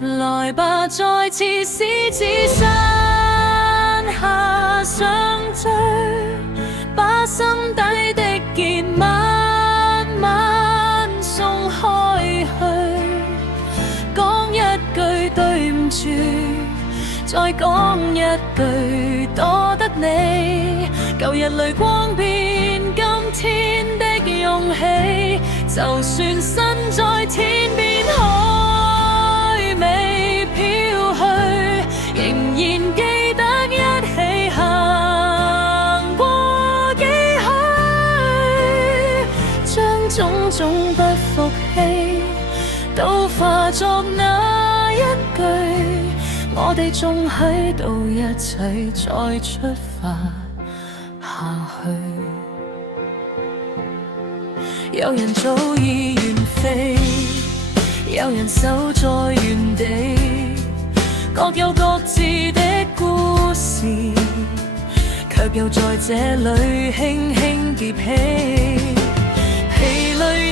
來吧，再次獅子山下相追，把心底的結慢慢鬆開去，講一句對唔住，再講一句多得你，舊日淚光變今天的勇氣，就算身在天邊海未飄去，仍然記得一起行過幾許，將種種不服氣都化作那一句，我哋仲喺度一齊再出發下去。有人早已遠飛，有人守在原地，各有各自的故事，卻又在這裏輕輕結起，疲累